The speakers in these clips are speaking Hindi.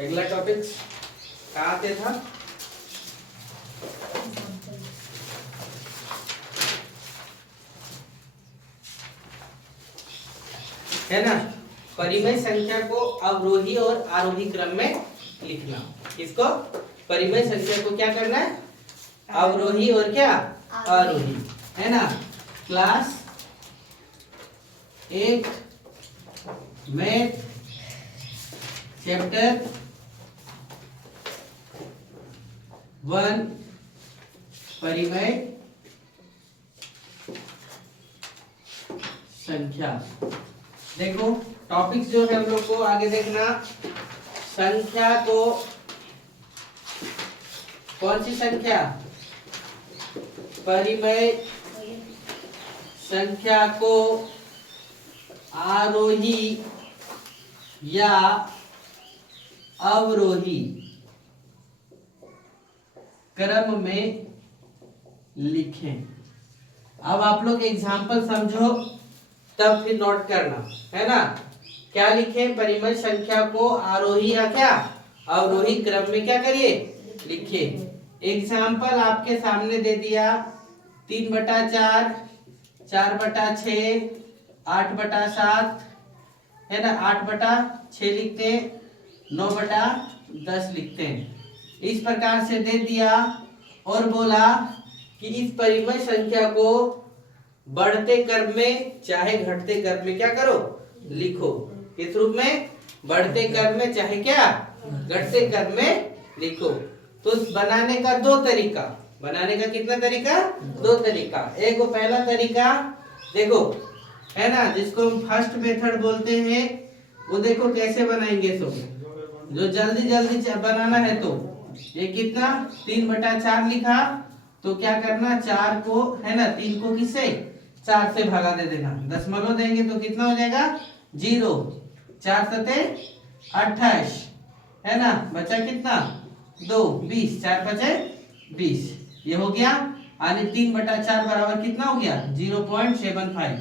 अगला टॉपिक कहाँ पे था? है ना, परिमेय संख्या को अवरोही और आरोही क्रम में लिखना। किसको? परिमेय संख्या को क्या करना है? अवरोही और क्या आरोही, है ना। क्लास 8 मैथ चैप्टर 1 परिमेय संख्या। देखो टॉपिक्स जो है हम लोग को आगे देखना, संख्या को, कौन सी संख्या? परिमेय संख्या को आरोही या अवरोही क्रम में लिखें। अब आप लोग एग्जाम्पल समझो तब फिर नोट करना, है ना। क्या लिखें? परिमेय संख्या को आरोही या क्या अवरोही क्रम में क्या करिए? लिखिए। एग्जाम्पल आपके सामने दे दिया, 3/4, 4/6, 8/7, है ना, 8/6 लिखते हैं, 9/10 लिखते हैं। इस प्रकार से दे दिया और बोला कि इस परिमेय संख्या को बढ़ते क्रम में चाहे घटते क्रम में क्या करो? लिखो। किस रूप में? बढ़ते क्रम में चाहे क्या घटते क्रम में लिखो। तो बनाने का दो तरीका, बनाने का कितना तरीका? दो तरीका। एक वो पहला तरीका देखो, है ना, जिसको हम फर्स्ट मेथड बोलते हैं, वो देखो कैसे बनाएंगे। सो जो जल्दी जल्दी बनाना है तो ये कितना 3/4 लिखा, तो क्या करना, 4 को, है ना, 3 को किससे 4 से भगा दे देना, दशमलव देंगे तो कितना हो जाएगा 0, 4 सते 28, है ना, बचा कितना 2, 20, 4 बचे 20, ये हो गया। यानी 3/4 बराबर कितना हो गया 0.75,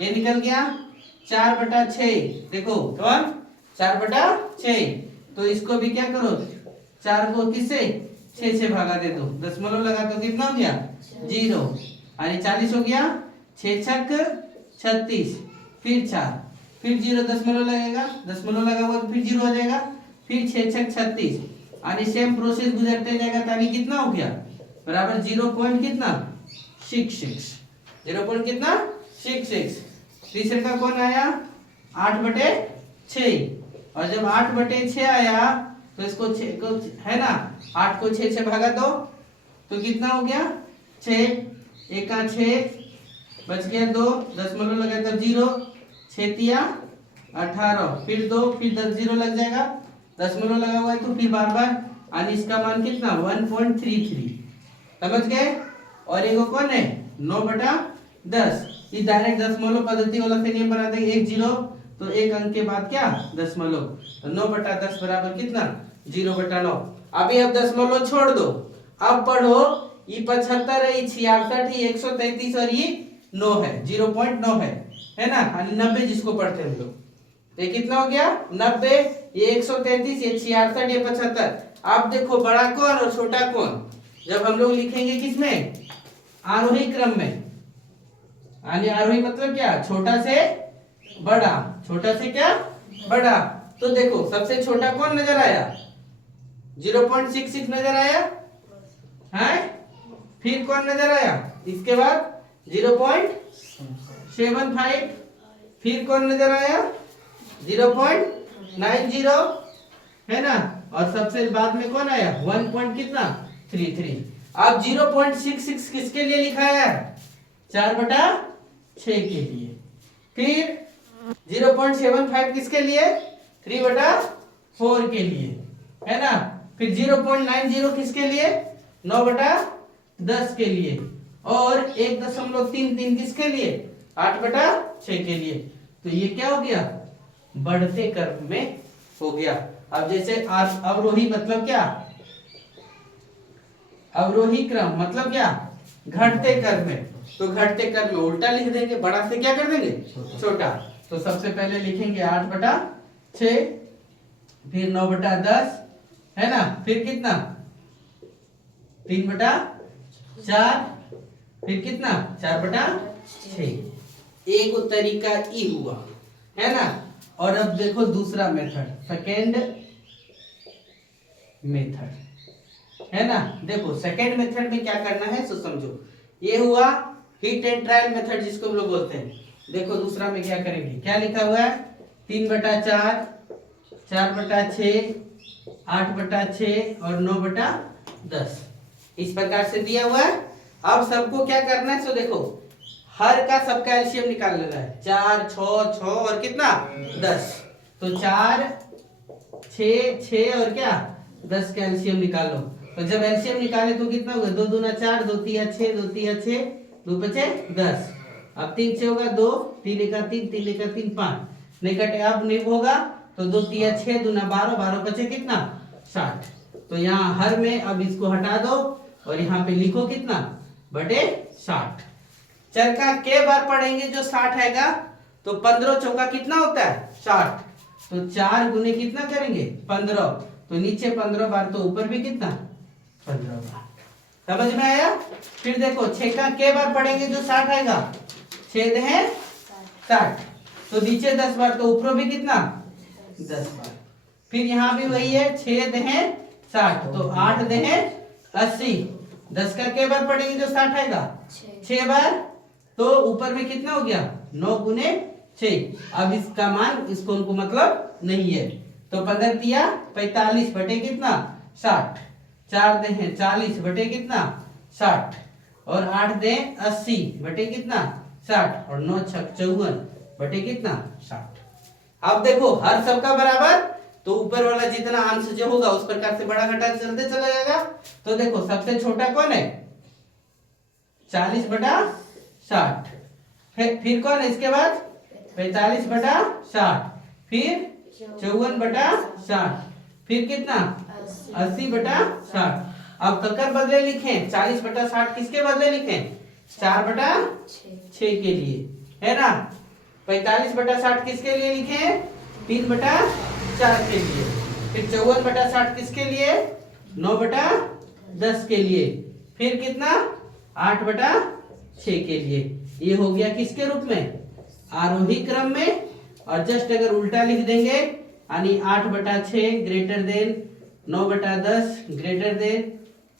ये निकल गया। 4/6 देखो कौन 4/6, तो इसको भी क्या करो, 4 को किससे 6 से भगा दे दो, दशमलव लगा तो कितना हो गया 0, यानी 40 हो गया। 6 छक 36, फिर 4, फिर 0 दशमलव लगेगा, दशमलव लगा हुआ तो फिर 0 हो जाएगा, फिर 6 छक 36, यानी सेम प्रोसेस गुजरते जाएगा, ताकि कितना हो गया बराबर 0 पॉइंट कितना 66, 0 पॉइंट कितना 66। तीसरे का कौन आया 8/6, और जब 8/6 आया तो इसको 6 को, है ना, 8 को 6 से भागा दो तो कितना हो गया 6, 1 6 बच गया 2, दशमलव लगा तब 0, 6 तिया 18, फिर 2, फिर 10 0 लग जाएगा, दशमलव लगा हुआ है तो फिर बार बार, यानी इसका मान कितना 1.33, समझ गए। और एक कौन है 9/10, ये डायरेक्ट दशमलव पद्धति वाला से नियम बना देंगे, 1 0 तो एक अंक के बाद क्या दशमलव, तो 9/10 बराबर कितना 0/9। अभी अब दशमलव छोड़ दो, अब पढ़ो, ये 75 है, ये 66, ये 133 और ये 9 है, 0.9 है ना, 90 जिसको पढ़ते हैं हम लोग, ये कितना हो गया 90, ये 133, ये 66, ये 75। अब देखो बड़ा कौन और छोटा कौन, जब हम लोग लिखेंगे किसमें आरोही क्रम में, यानी आरोही मतलब क्या छोटा से बड़ा, छोटा से क्या बड़ा। तो देखो सबसे छोटा कौन नजर आया 0.66 नजर आया है, फिर कौन नजर आया इसके बाद 0.75, फिर कौन नजर आया 0.90, है ना, और सबसे बाद में कौन आया 1 पॉइंट कितना 33। अब 0.66 किसके लिए लिखा है 4/6 के लिए, फिर 0.75 किसके लिए 3/4 के लिए, है ना, फिर 0.90 किसके लिए 9/10 के लिए, और 1.33 किसके लिए 8/6 के लिए। तो ये क्या हो गया बढ़ते क्रम में हो गया। अब जैसे अवरोही मतलब क्या, अवरोही क्रम मतलब क्या घटते क्रम में, तो घटते क्रम में उल्टा लिख देंगे, बड़ा से क्या कर देंगे छोटा। तो सबसे पहले लिखेंगे 8/6, फिर 9/10 है ना, फिर कितना 3/4, फिर कितना 4/6। एक तरीका ई हुआ है ना। और अब देखो दूसरा मेथड, सेकेंड मेथड है ना। देखो सेकेंड मेथड में क्या करना है सो समझो। ये हुआ हिट एंड ट्रायल मेथड जिसको हम लोग बोलते हैं। देखो दूसरा में क्या करेंगे, क्या लिखा हुआ है 3/4, 4/6, 8/6 और 9/10 इस प्रकार से दिया हुआ है। अब सबको क्या करना है सो देखो, हर का सबका एलसीएम निकाल लेना है। 4, 6 और कितना 10। तो 4, 6 और क्या 10 का एलसीएम निकालो। तो जब एलसीएम निकाले तो कितना होगा, 2 दूना 4, 2 तिया 6, 2 तिया 6, 2 पचे 10। अब 3 6 होगा 2, 3 एका 3, 3 एका 3 5 नहीं कटे। अब नहीं होगा तो 2 तिया 6, दूना 12, 12 पचे कितना 60। तो यहाँ हर में अब इसको हटा दो और यहाँ पे लिखो कितना बटे 60। चर का के बार पढ़ेंगे जो 60 हैगा, तो 15 चौका कितना होता है 60। तो 4 गुने कितना करेंगे 15, तो नीचे 15 बार तो ऊपर भी कितना 15 बार। समझ में आया। फिर देखो 6 का के बार पढ़ेंगे जो 60 आएगा, 6 है 60, तो नीचे 10 बार तो ऊपर भी कितना 10 बार। फिर यहाँ भी वही है, 6 है 60, तो 8 है 80। 10 का के बार पढ़ेंगे जो 60 आएगा 6 बार, तो ऊपर में कितना हो गया 9 गुने 6। अब इसका मान इसको उनको मतलब नहीं है, तो 15 तिया 45 बटे कितना 60, 4 दे हैं 40 बटे कितना 60 और 8 दे 80 बटे कितना 60 और 9 छक 54 बटे कितना 60। अब देखो हर सबका बराबर, तो ऊपर वाला जितना अंश जो होगा उस प्रकार से बड़ा घटा चलते चला जाएगा। तो देखो सबसे छोटा कौन है 40/60, फिर कौन है इसके बाद 45/60, फिर 54/60, फिर कितना 80/60। अब ककर बदले लिखें 40/60 किसके बदले लिखें 4/6 के लिए है ना। 45/60 किसके लिए लिखें 3/4 के लिए। फिर 54/60 किसके लिए 9/10 के लिए। फिर कितना 8/6 के लिए। ये हो गया किसके रूप में आरोही क्रम में। और जस्ट अगर उल्टा लिख देंगे यानी 8/6 ग्रेटर देन 9/10 ग्रेटर देन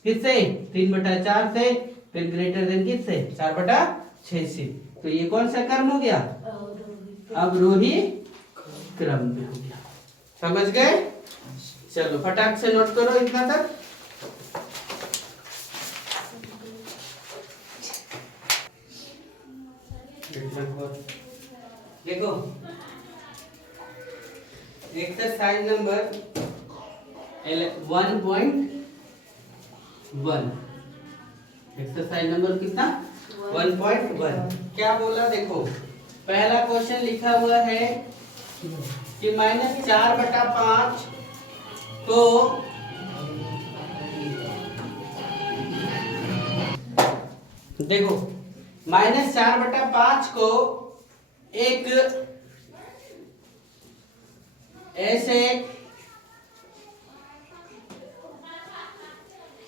किससे 3/4 से, फिर ग्रेटर देन किससे 4/6 से। तो ये कौन सा क्रम हो गया अवरोही क्रम में हो गया। समझ गए। चलो फटाक से नोट करो इतना तक। देखो एक्सरसाइज नंबर 1.1, एक्सरसाइज नंबर कितना 1.1। क्या बोला देखो, पहला क्वेश्चन लिखा हुआ है कि -4/5 को देखो -4/5 को एक ऐसे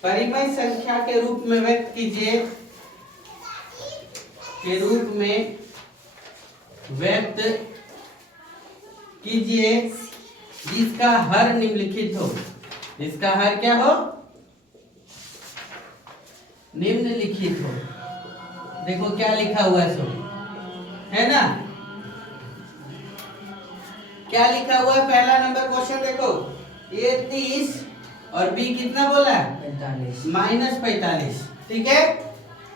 परिमेय संख्या के रूप में व्यक्त कीजिए, के रूप में व्यक्त कीजिए जिसका हर निम्नलिखित हो। जिसका हर क्या हो निम्नलिखित हो। देखो क्या लिखा हुआ है सो है ना, क्या लिखा हुआ है पहला नंबर क्वेश्चन देखो, ये 30 और बी कितना बोला है -45। ठीक है।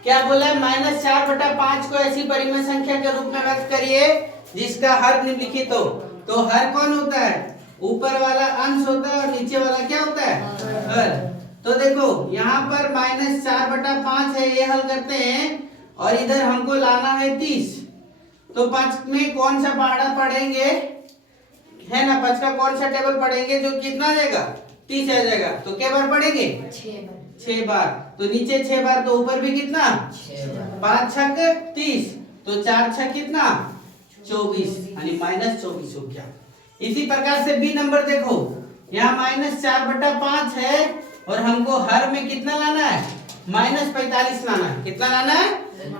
क्या बोला है -4/5 को ऐसी परिमेय संख्या के रूप में व्यक्त करिए जिसका हर निम्नलिखित हो। तो हर कौन होता है ऊपर वाला अंश होता है और नीचे वाला क्या होता है हर। तो देखो यहाँ पर -4/5 है, ये हल करते हैं और इधर हमको लाना है 30। तो 5 में कौन सा पहाड़ा पढ़ेंगे है ना, 5 का कौन सा टेबल पढ़ेंगे जो कितना आ जाएगा 30 आ जाएगा। तो क्या बार पढ़ेंगे 6 बार। तो नीचे 6 बार तो ऊपर भी कितना 5 छक 30, तो 4 छक कितना 24 यानी -24 हो गया। इसी प्रकार से बी नंबर देखो, यहाँ -4/5 है और हमको हर में कितना लाना है, -45 लाना है। कितना लाना है,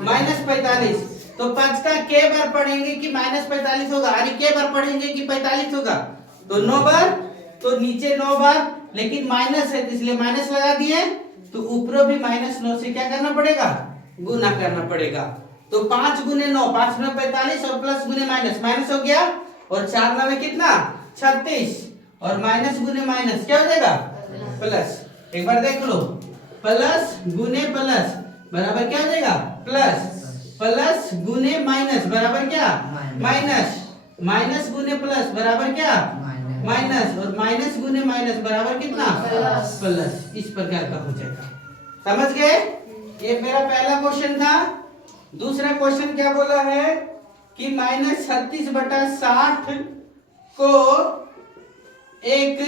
-45। तो 5 का के बार पढ़ेंगे कि -45 होगा, अरे के बार पढ़ेंगे कि 45 होगा, तो 9 बार, तो नीचे 9 बार, लेकिन माइनस है तो इसलिए माइनस लगा दिए, तो ऊपर भी -9 से क्या करना पड़ेगा, गुना करना पड़ेगा। तो 5 गुने 9, 5 9 45 और प्लस गुने माइनस, माइनस हो गया, और 4 9 में कितना 36, और माइनस गुने माइनस क्या हो जाएगा, प्लस। एक बार देख लो, प्लस गुने प्लस बराबर क्या हो जाएगा, प्लस, प्लस गुने माइनस बराबर क्या, माइनस, माइनस गुने प्लस बराबर क्या, माइनस, और माइनस गुने माइनस बराबर कितना, प्लस। इस प्रकार का हो जाएगा। समझ गए? ये मेरा पहला क्वेश्चन था। दूसरा क्वेश्चन क्या बोला है कि -36/60 को एक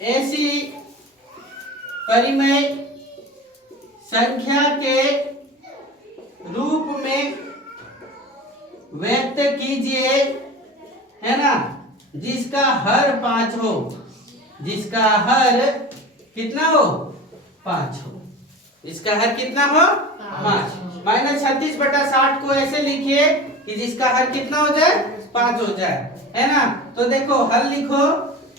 ऐसी परिमेय संख्या के रूप में व्यक्त कीजिए, है ना, जिसका हर 5 हो, जिसका हर कितना हो, 5 हो, जिसका हर कितना हो, 5। -36/60 को ऐसे लिखिए कि जिसका हर कितना हो जाए, 5 हो जाए, है ना। तो देखो हल लिखो,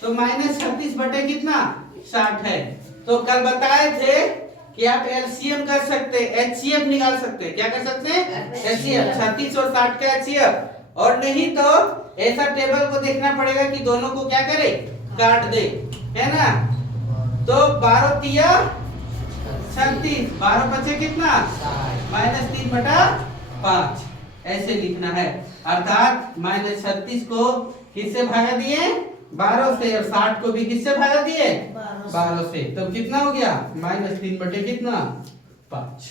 तो -36 बटे कितना 60 है। तो कल बताए थे कि आप एलसीएम कर सकते हैं, एचसीएफ निकाल सकते हैं। क्या कर सकते हैं, एचसीएफ, 36 और 60 का एचसीएफ। और नहीं तो ऐसा टेबल को देखना पड़ेगा कि दोनों को क्या करे, काट दे, है ना। तो 12 तिया 36, 12 बचे कितना, -3/5, ऐसे लिखना है। अर्थात -36 को किससे भागा दिए, 12 से, और 60 को भी किससे भागा दिए, 12 से। तो कितना हो गया, -3 बटे कितना 5।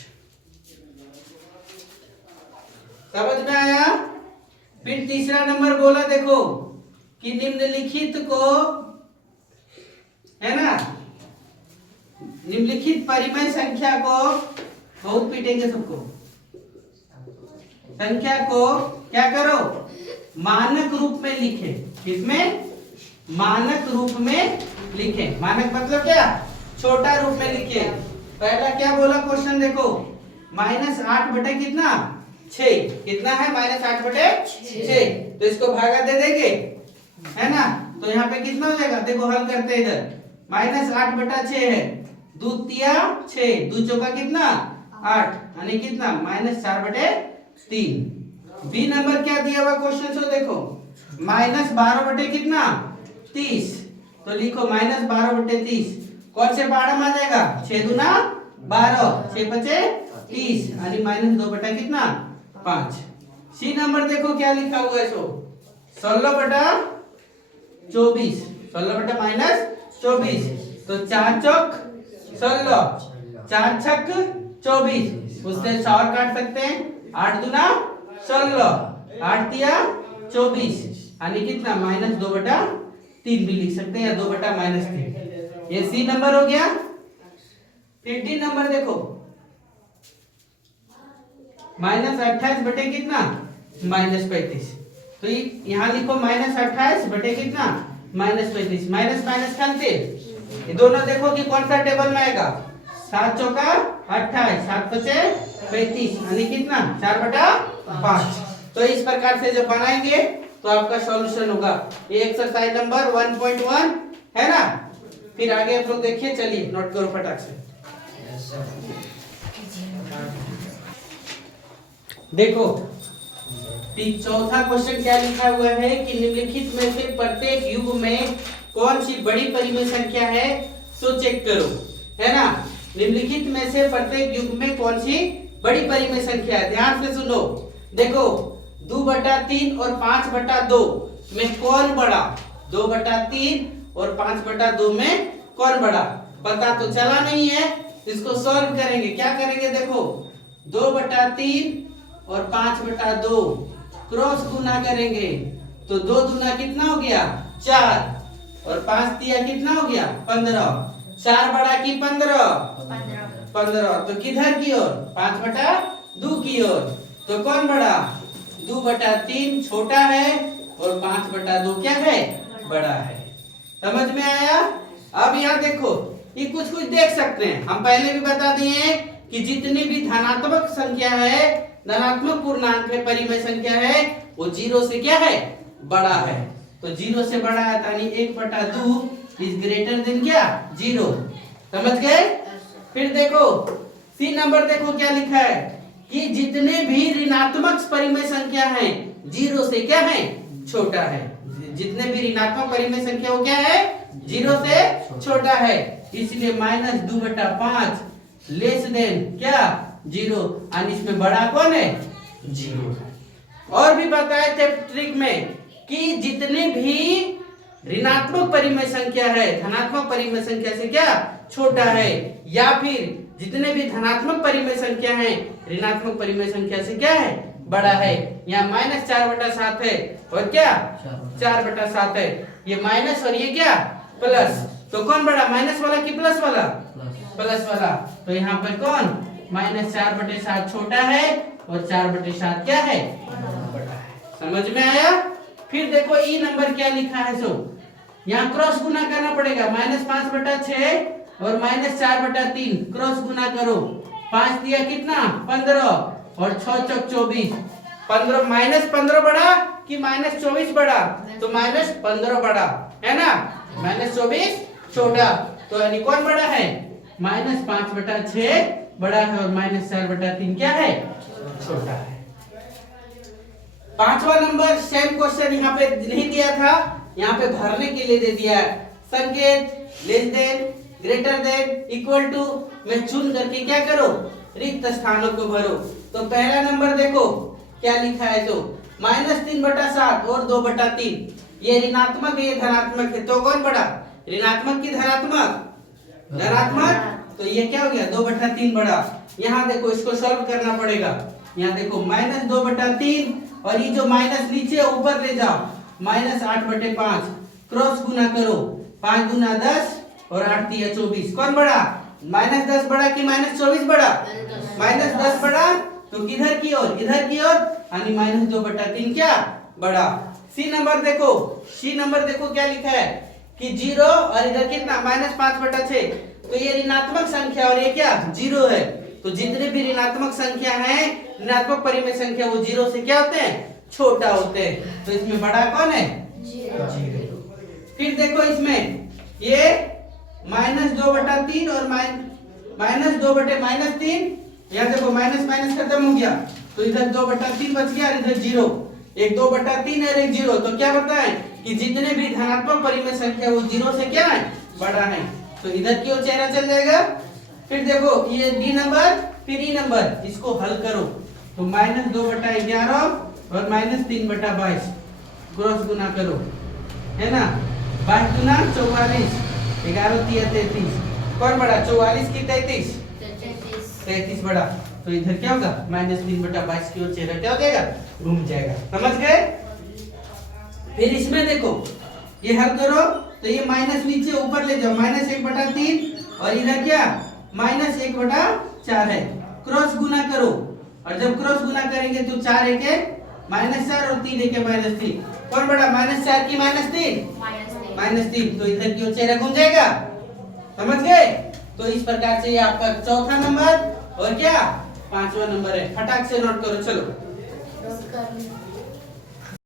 समझ में आया? फिर तीसरा नंबर बोला, देखो कि निम्नलिखित को, है ना, निम्नलिखित परिमेय संख्या को, बहुत पीटेंगे सबको, संख्या को क्या करो, मानक रूप में लिखे। किसमें, मानक रूप में लिखे। मानक मतलब क्या, छोटा रूप में लिखे। पहला क्या बोला क्वेश्चन, देखो -8 बटे कितना 6, कितना है, -8/6। तो इसको भागा दे देंगे, है ना। तो यहाँ पे कितना हो जाएगा, देखो हल करते हैं इधर, -8/6 है, 2 तिया 6, 2 चौका कितना 8, यानी कितना -4/3। बी नंबर क्या दिया हुआ क्वेश्चन से देखो, -12 बटे कितना 30। तो लिखो -12/30, कौन से बारह में आ जाएगा, 6 दूना 12, 6 बचे 30, यानी -2 बटा कितना 5। सी नंबर देखो क्या लिखा हुआ है, 16/24, 16/-24। तो 4 चौक 16, 4 छक 24, उससे 100 और काट सकते हैं, 8 दूना 16, 8 तिया 24, यानी कितना -2/3 भी लिख सकते हैं, या 2/-3। ये सी नंबर हो गया। फिर डी नंबर देखो, -28 बटे कितना -35। तो यहाँ लिखो -28 बटे कितना -35, माइनस माइनस करते ये दोनों देखो कि कौन सा टेबल में आएगा, 7 चौका 28, 7 पचे 35, यानी कितना 4/5। तो इस प्रकार से जब बनाएंगे तो आपका सॉल्यूशन होगा। ये एक्सरसाइज नंबर 1.1 है ना। फिर आगे आप लोग देखिए, चलिए नोट करो फटाक से। देखो चौथा क्वेश्चन क्या लिखा हुआ है कि निम्नलिखित में से प्रत्येक युग में कौन सी बड़ी परिमेय संख्या है, सो चेक करो, है ना। निम्नलिखित में से प्रत्येक युग में कौन सी बड़ी परिमेय संख्या है, ध्यान से सुनो। देखो 2/3 और 5/2 में कौन बड़ा, 2/3 और 5/2 में कौन बड़ा, पता तो चला नहीं है। इसको सॉल्व करेंगे, क्या करेंगे, देखो 2/3 और 5/2 क्रॉस गुना करेंगे, तो 2 दूना कितना हो गया 4, और 5 तिया कितना हो गया 15, 4 बड़ा की 15, तो किधर की ओर 5/2 की ओर। तो कौन बड़ा, 2/3 छोटा है और 5/2 क्या है, बड़ा है। समझ में आया? अब यहाँ देखो ये कुछ कुछ देख सकते हैं, हम पहले भी बता दिए हैं कि जितनी भी धनात्मक संख्या है, धनात्मक पूर्णांक है, परिमेय संख्या है, वो जीरो से क्या है, बड़ा है। तो जीरो से बड़ा है यानी 1/2 इज ग्रेटर देन क्या, जीरो। समझ गए? फिर देखो सी नंबर, देखो क्या लिखा है कि जितने भी ऋणात्मक परिमेय संख्या हैं जीरो से क्या है, छोटा है। जितने भी ऋणात्मक परिमेय संख्या वो क्या है, जीरो से छोटा है, इसलिए -2/5 लेस देन क्या, जीरो। और इसमें बड़ा कौन है, जीरो है। और भी बताए थे ट्रिक में कि जितने भी ऋणात्मक परिमेय संख्या है धनात्मक परिमेय संख्या से क्या छोटा है, या फिर जितने भी धनात्मक परिमेय संख्या है ऋणात्मक परिमेय संख्या से क्या है, बड़ा है। यहाँ -4/7 है और क्या 4/7 है, ये माइनस और ये क्या प्लस। तो कौन बड़ा, माइनस वाला कि प्लस वाला, प्लस वाला। तो यहाँ पर कौन -4/7 छोटा है और 4/7 क्या है, बड़ा है। समझ में आया? फिर देखो ई नंबर क्या लिखा है, सो यहाँ क्रॉस गुना करना पड़ेगा, -5/6 और -4/3 क्रॉस गुना करो। 5 दिया कितना 15 और 6 चौक 24, 15 -15 बड़ा कि -24 बड़ा, तो -15 बड़ा है ना, -24 छोटा। तो यानी कौन बड़ा है, -5/6 बड़ा है और -4/3 क्या है, छोटा है। पांचवा नंबर सेम क्वेश्चन यहाँ पे नहीं दिया था, यहाँ पे भरने के लिए दे दिया है। संकेत less than, greater than, equal to में चुन करके क्या करो, रिक्त स्थानों को भरो। तो पहला नंबर देखो क्या लिखा है, तो -3/7 और 2/3, ये ऋणात्मक है ये धनात्मक है, तो कौन बड़ा, ऋणात्मक की धनात्मक, धनात्मक। तो ये क्या हो गया 2/3 बड़ा। यहाँ देखो इसको सॉल्व करना पड़ेगा, यहाँ देखो -2/3 और ये जो माइनस नीचे ऊपर ले जाओ, -8/5 क्रॉस गुना करो, 5 दूना 10 और 8 तिया 24, कौन बड़ा, -10 बड़ा कि -24 बड़ा, -10 बड़ा। तो किधर की ओर, इधर की ओर, यानी -2/3 क्या बड़ा। सी नंबर देखो, सी नंबर देखो क्या लिखा है कि 0 और इधर कितना -5/6, तो ये ऋणात्मक संख्या और ये क्या जीरो है। तो जितने भी ऋणात्मक संख्या है, ऋणात्मक परिमेय संख्या, वो जीरो से क्या होते हैं, छोटा होते हैं। तो इसमें बड़ा कौन है, जीरो। फिर देखो इसमें ये -2/3 और -2/-3, यहाँ देखो माइनस माइनस खत्म हो गया, तो इधर 2/3 बच गया और इधर जीरो, एक 2/3 और एक जीरो। तो क्या बताएं कि जितने भी धनात्मक परिमेय संख्या वो जीरो से क्या है, बड़ा है। तो इधर की ओर चेहरा चल जाएगा। फिर देखो ये डी नंबर, फिर ई नंबर, इसको हल करो। तो -2/11 और -3/22 क्रॉस गुना करो, है ना, 22 दूना 44, 11 तिया 33, कौन बड़ा, 44 की 33 बड़ा। तो इधर क्या होगा -3/22 की ओर चेहरा क्या हो जाएगा, घूम जाएगा। समझ गए? फिर इसमें देखो ये हल करो, तो ये माइनस नीचे ऊपर ले जाओ, -1/3 और इधर क्या -1/4 है, क्रॉस गुना करो। और जब क्रॉस गुना करेंगे तो 4 1 -4 और 3 1 -3, कौन बड़ा, -4 की -3, तो इधर की ओर चेहरा घूम जाएगा। समझ गए? तो इस प्रकार से ये आपका चौथा नंबर और क्या 5वां नंबर है। फटाक से नोट करो, चलो।